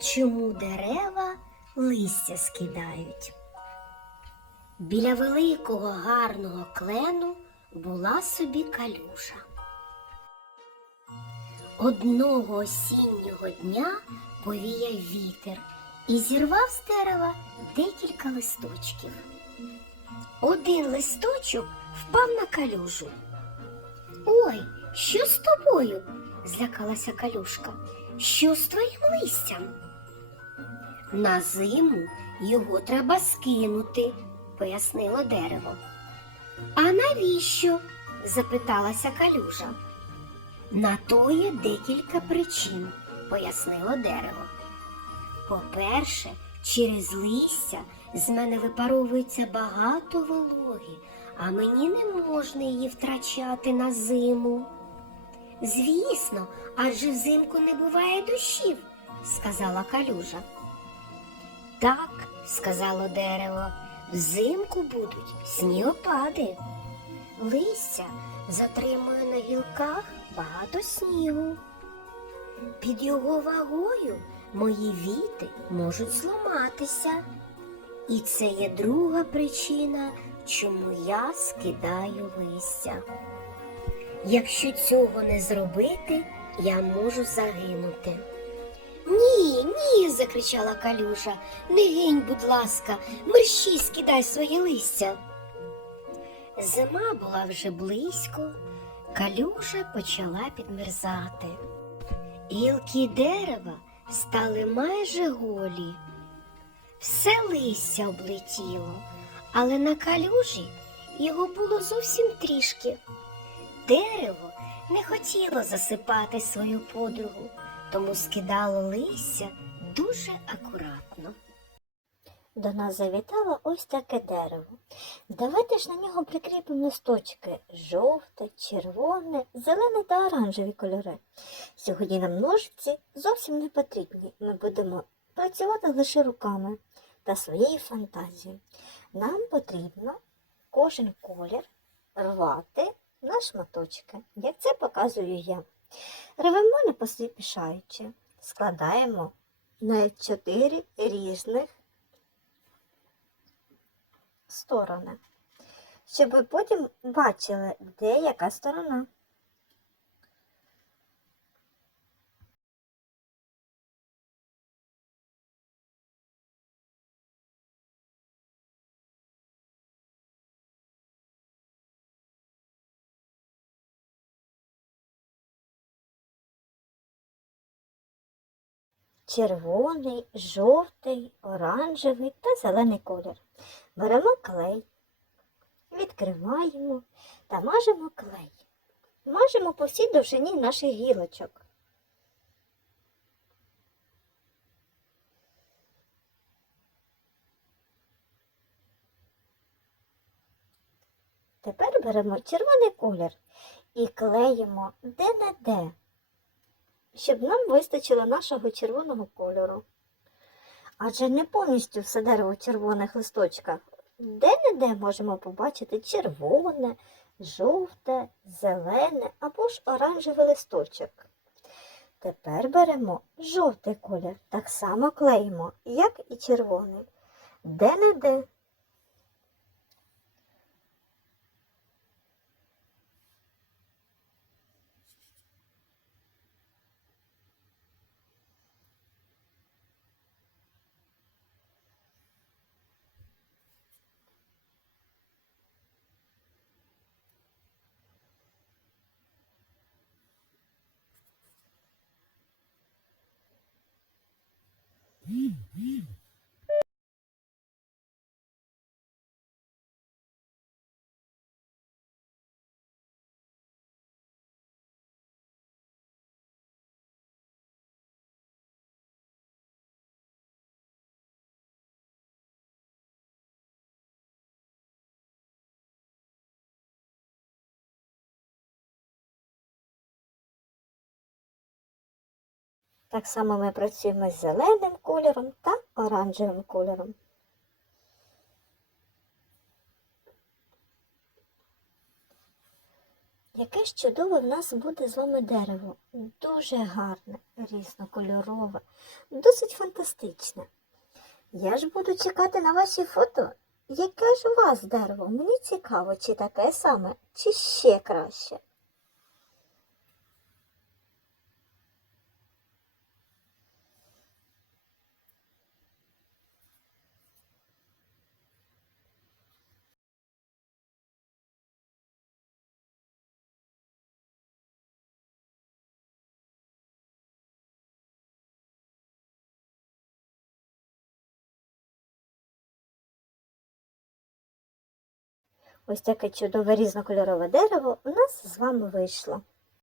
чому дерева листя скидають. Біля великого гарного клену була собі калюжа. Одного осіннього дня повіяв вітер і зірвав з дерева декілька листочків. Один листочок впав на калюжу. Ой, що з тобою? злякалася калюшка. Що з твоїм листям? На зиму його треба скинути, пояснило дерево. А навіщо? запиталася калюжа. На то є декілька причин, пояснило дерево. По-перше, через листя з мене випаровується багато вологи, а мені не можна її втрачати на зиму. Звісно, адже взимку не буває дощів, сказала калюжа. Так, сказало дерево, взимку будуть снігопади. Листя затримує на гілках багато снігу. Під його вагою мої віти можуть зламатися. І це є друга причина, чому я скидаю листя. Якщо цього не зробити, я можу загинути. Ні, ні, закричала калюша. Не гинь, будь ласка, мерщій скидай своє листя. Зима була вже близько, калюша почала підмерзати. Гілки дерева стали майже голі. Все листя облетіло, але на калюжі його було зовсім трішки. Дерево не хотіло засипати свою подругу, тому скидало листя дуже акуратно. До нас завітало ось таке дерево. Давайте ж на нього прикріпимо листочки жовте, червоне, зелене та оранжеві кольори. Сьогодні нам ножиці зовсім не потрібні. Ми будемо працювати лише руками та своєю фантазією. Нам потрібно кожен колір рвати на шматочки, як це показую я. Рвемо не поспішаючи, складаємо на чотири різних сторони, щоб ви потім бачили, де яка сторона. Червоний, жовтий, оранжевий та зелений колір. Беремо клей, відкриваємо та мажемо клей. Мажемо по всій довжині наших гілочок. Тепер беремо червоний колір і клеїмо де-не-де щоб нам вистачило нашого червоного кольору. Адже не повністю все дерево в червоних листочках. Де-не-де можемо побачити червоне, жовте, зелене або ж оранжевий листочок. Тепер беремо жовтий колір, так само клеїмо, як і червоний. Де-не-де. Mm-hmm. Так само ми працюємо з зеленим кольором та оранжевим кольором. Яке ж чудове в нас буде з вами дерево. Дуже гарне, різнокольорове, досить фантастичне. Я ж буду чекати на ваші фото. Яке ж у вас дерево? Мені цікаво, чи таке саме, чи ще краще. Ось таке чудове різнокольорове дерево у нас з вами вийшло.